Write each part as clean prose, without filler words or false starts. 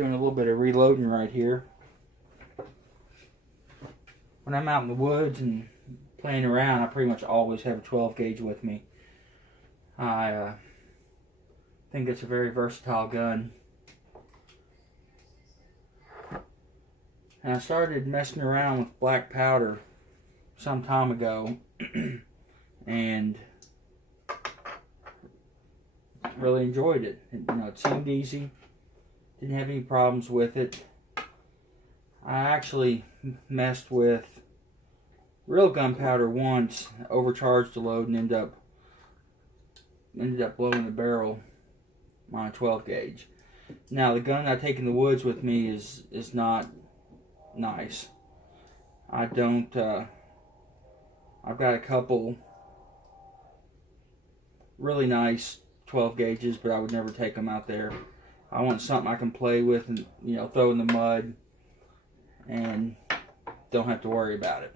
Doing a little bit of reloading right here. When I'm out in the woods and playing around, I pretty much always have a 12 gauge with me. I think it's a very versatile gun. And I started messing around with black powder some time ago and really enjoyed it. It seemed easy. Didn't have any problems with it. I actually messed with real gunpowder once, overcharged the load, and ended up blowing the barrel on a 12 gauge. Now the gun I take in the woods with me is not nice. I've got a couple really nice 12 gauges, but I would never take them out there. I want something I can play with and throw in the mud and don't have to worry about it.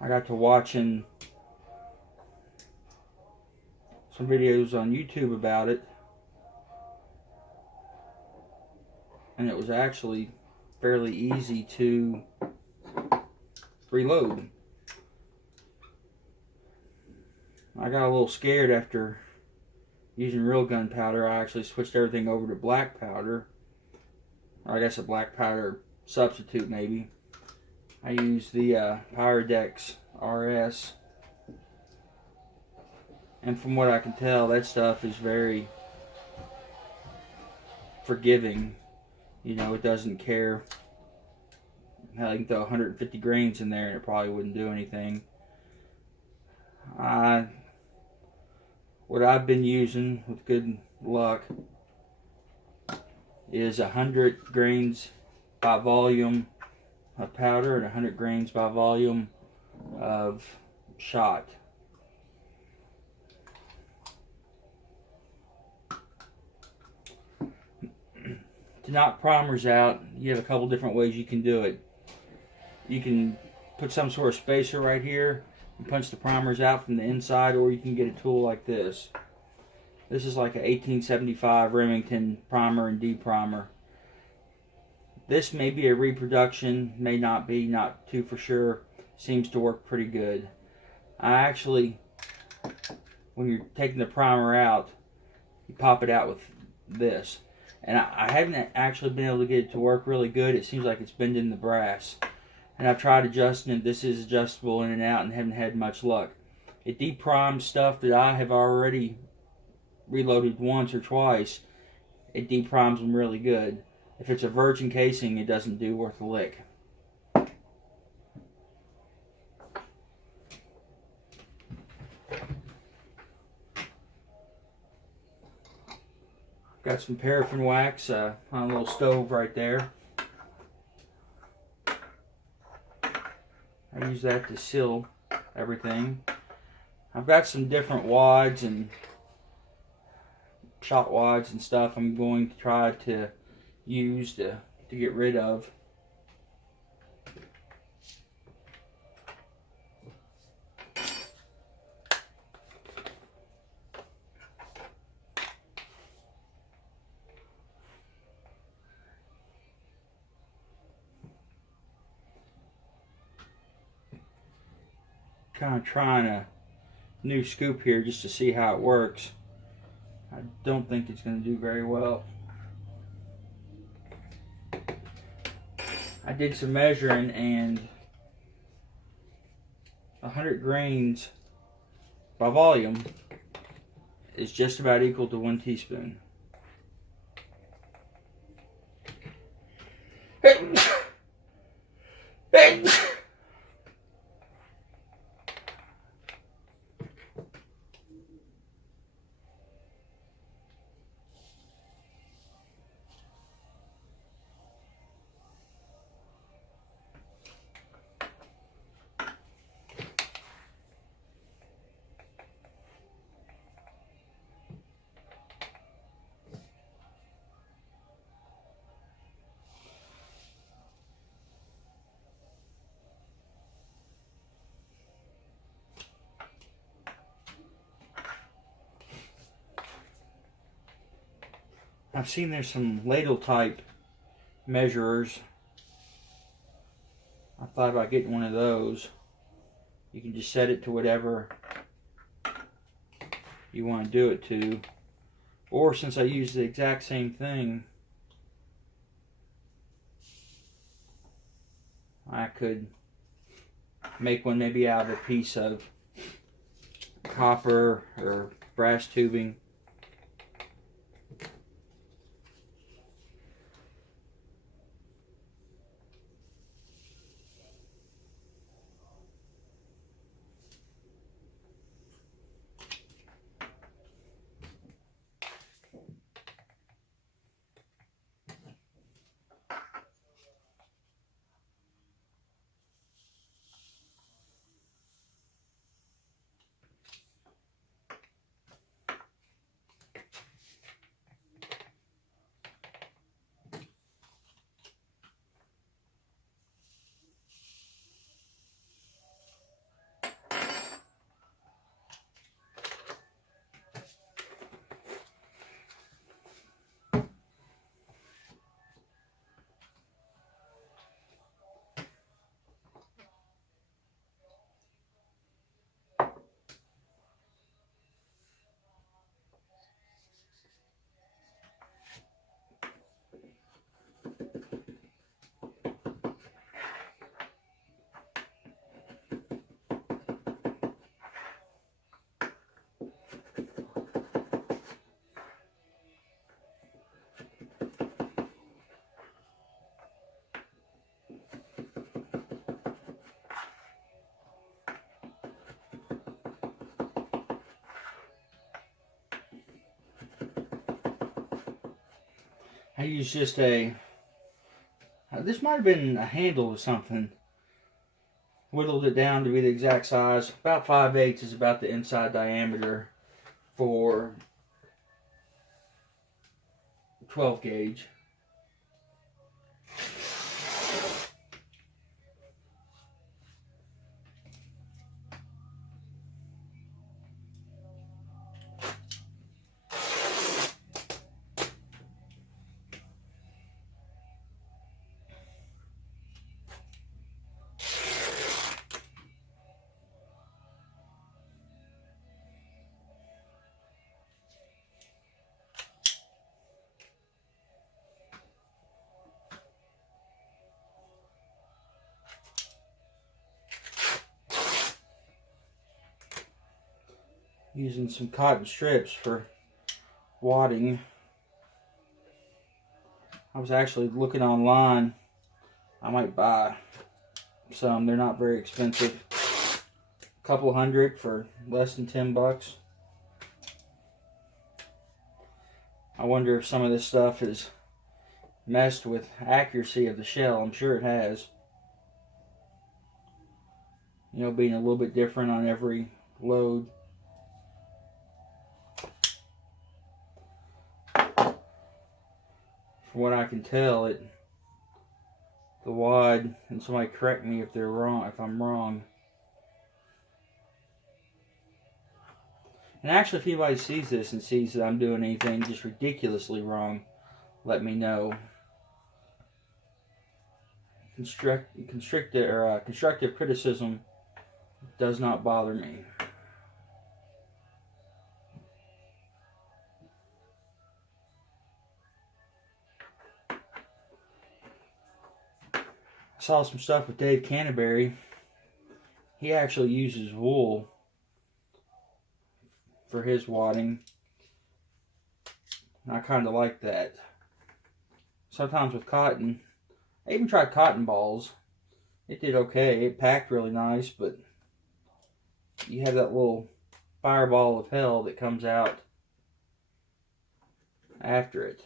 I got to watching some videos on YouTube about it, and it was actually fairly easy to reload. I got a little scared after using real gunpowder. I actually switched everything over to black powder, or I guess a black powder substitute maybe. I used the Pyrodex RS, and from what I can tell, that stuff is very forgiving. It doesn't care. Hell, you can throw 150 grains in there and it probably wouldn't do anything. What I've been using with good luck is 100 grains by volume of powder and 100 grains by volume of shot. To knock primers out, you have a couple different ways you can do it. You can put some sort of spacer right here and punch the primers out from the inside, or you can get a tool like this. This is like an 1875 Remington primer and deprimer. This may be a reproduction, may not be, not too for sure. Seems to work pretty good. I actually, when you're taking the primer out, you pop it out with this. And I haven't actually been able to get it to work really good. It seems like it's bending the brass. And I've tried adjusting it. This is adjustable in and out and haven't had much luck. It deprimes stuff that I have already reloaded once or twice. It deprimes them really good. If it's a virgin casing, it doesn't do worth a lick. Got some paraffin wax on a little stove right there. I use that to seal everything. I've got some different wads and shot wads and stuff I'm going to try to use to get rid of. Kind of trying a new scoop here just to see how it works. I don't think it's going to do very well. I did some measuring, and 100 grains by volume is just about equal to 1 teaspoon. I've seen there's some ladle type measurers. I thought about getting one of those. You can just set it to whatever you want to do it to. Or since I use the exact same thing, I could make one maybe out of a piece of copper or brass tubing. I used just this might have been a handle or something. Whittled it down to be the exact size. About 5/8 is about the inside diameter for 12 gauge. Using some cotton strips for wadding. I was actually looking online. I might buy some. They're not very expensive. A couple hundred for less than $10. I wonder if some of this stuff has messed with accuracy of the shell. I'm sure it has. You know, being a little bit different on every load. From what I can tell, the wad, and somebody correct me if they're wrong, if I'm wrong. And actually, if anybody sees this and sees that I'm doing anything just ridiculously wrong, let me know. Constructive criticism does not bother me. I saw some stuff with Dave Canterbury. He actually uses wool for his wadding. And I kind of like that. Sometimes with cotton, I even tried cotton balls. It did okay. It packed really nice, but you have that little fireball of hell that comes out after it.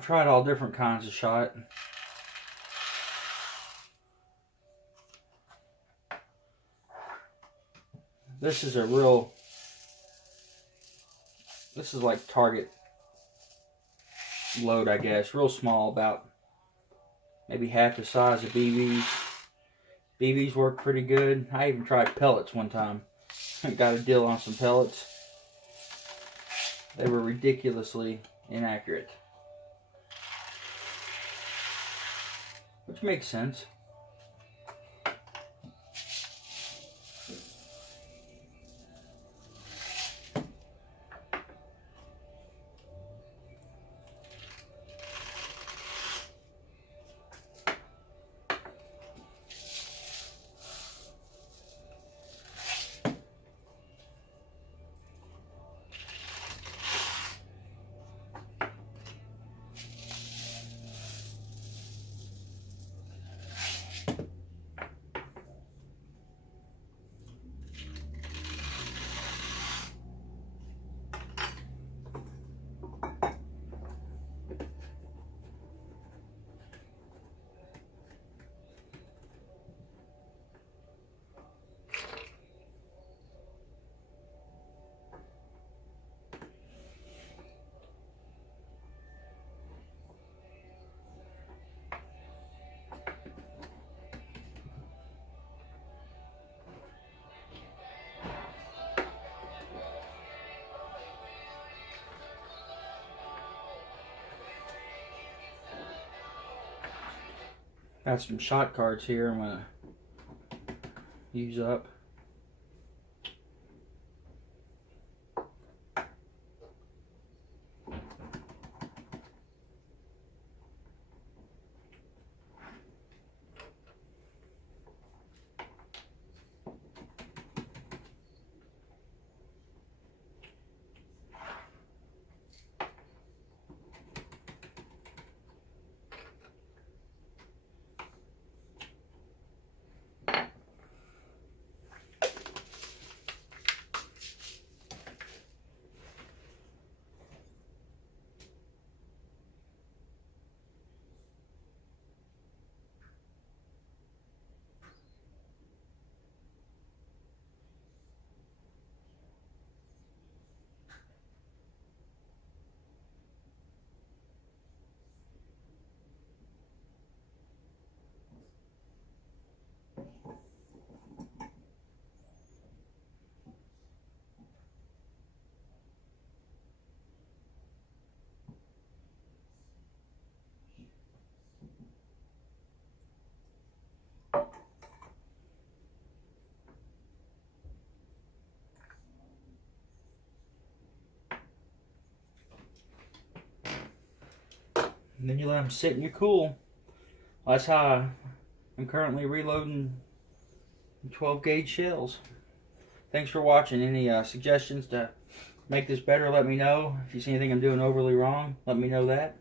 I've tried all different kinds of shot. This is like target load, I guess. Real small, about maybe half the size of BBs. BBs work pretty good. I even tried pellets one time. Got a deal on some pellets. They were ridiculously inaccurate. Which makes sense. Got some shot cards here I'm going to use up. And then you let them sit in your cool. That's how I'm currently reloading 12 gauge shells. Thanks for watching. Any suggestions to make this better, let me know. If you see anything I'm doing overly wrong, let me know that.